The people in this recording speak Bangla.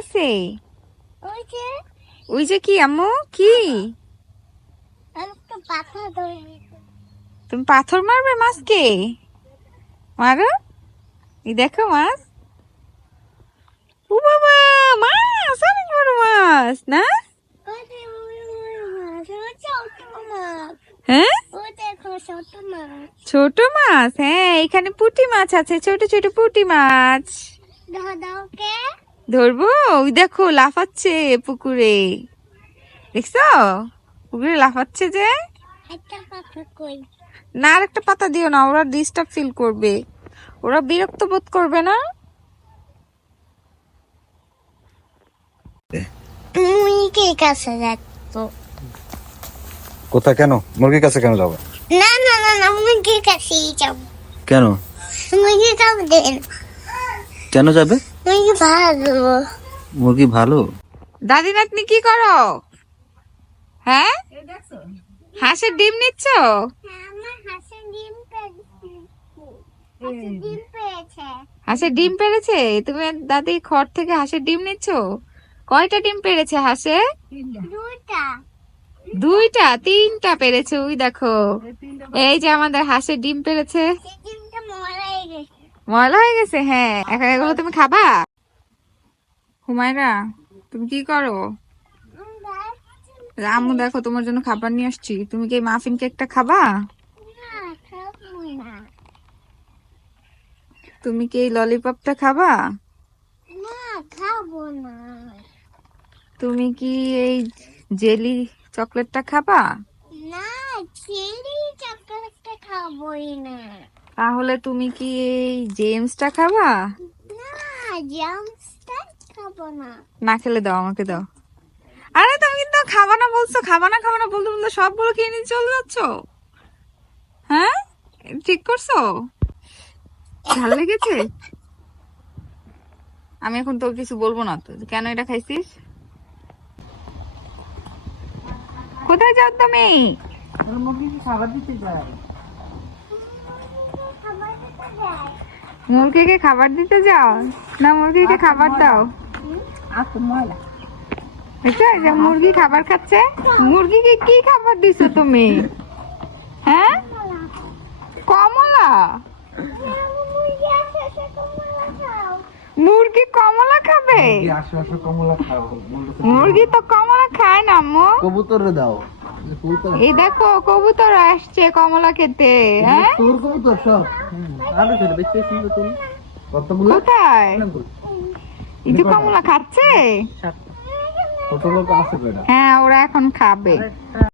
আছে? ওই যে ওই যে কি আম্মু? কি আমি তো পাথর ধরে তুমি পাথর মারবে মাছকে? মারো। এই দেখো মাছ। ও বাবা, মাছ, অনেক বড় মাছ না? ওই যে মাছ, ওই ছোট মাছ, হ্যাঁ, ওই দেখো ছোট মাছ। ছোট মাছ। হ্যাঁ, এখানে পুঁটি মাছ আছে, ছোট ছোট পুঁটি মাছ। দাও দাও কে? ধরবো? ওই দেখো লাফাচ্ছে পুকুরে, দেখছো? পুকুরে লাফাচ্ছে যে। একটা পাথর কই? না, আর একটা পাতা দিও না, ওরা ডিস্টার্ব ফিল করবে, ওরা বিরক্ত বোধ করবে না? মুরগির কাছে যাচ্ছো? কোথায়? কেন মুরগির কাছে কেন যাবো? না না না না, মুরগির কাছেই যাবো। কেন? মুরগি যাবো দেন, কেন যাবে? মুরগি ভালো। মুরগি ভালো? দাদি নাতনি কি করো? হ্যাঁ, হাঁসের ডিম নিচ্ছ? আমার হাঁসের ডিম পেয়েছে। হাঁসের ডিম পেয়েছে। হাঁসের ডিম পেড়েছে? তুমি দাদি খড় থেকে হাঁসের ডিম নিচ্ছ? কয়টা ডিম পেড়েছে হাঁসে? দুইটা। দুইটা, তিনটা পেরেছে, ওই দেখো। এই যে আমাদের হাঁসের ডিম পেরেছে। সেই ডিমটা মরাই গেছে। ময়লা হয়ে গেছে? হ্যাঁ, এখন এগুলো তুমি খাবা? হুমায়রা, তুমি কি করো? আম্মু দেখো তোমার জন্য খাবার নিয়ে আসছি, তুমি কি এই মাফিন কেকটা খাবা? না, খাবো না। তুমি কি এই ললিপপটা খাবা? না, খাবো না। তুমি কি এই জেলি চকলেটটা খাবা? না, চেরি চকলেটটা খাবোই না। তাহলে তুমি কি এই জেমসটা খাবা? না, জামসটা খাবো না। না খেলে দাও, আমাকে দাও। আরে তুমি কিন্তু খাবা না বলছো, খাবা না খাবা না বলতে বলতে সবগুলো খেয়ে নিয়ে চলে যাচ্ছ। হ্যাঁ, ঠিক করছো? ভালো লেগেছে? আমি এখন তোর কিছু বলবো না, তো কেন এটা খাইছিস? কোথায় যাও তুমি? খাবার দিতে যায়। মুরগিকে খাবার দিতে যাও? না, মুরগিকে খাবার দাও। বুঝছো, এই যে মুরগি খাবার খাচ্ছে। মুরগিকে কি খাবার দিছো তুমি? হ্যাঁ, কমলা? মুরগি কমলা খাবে? মুরগি তো কমলা খায় না আম্মু। কবুতরে দাও। এই দেখো কবুতর আসছে কমলা খেতে। হ্যাঁ, তোর কবুতর সব ভালো করে বেঁচে কিন্তু তুমি কতগুলো কোথায়? এই যে কমলা খাচ্ছে। কত লোক আছে বেটা? হ্যাঁ, ওরা এখন খাবে।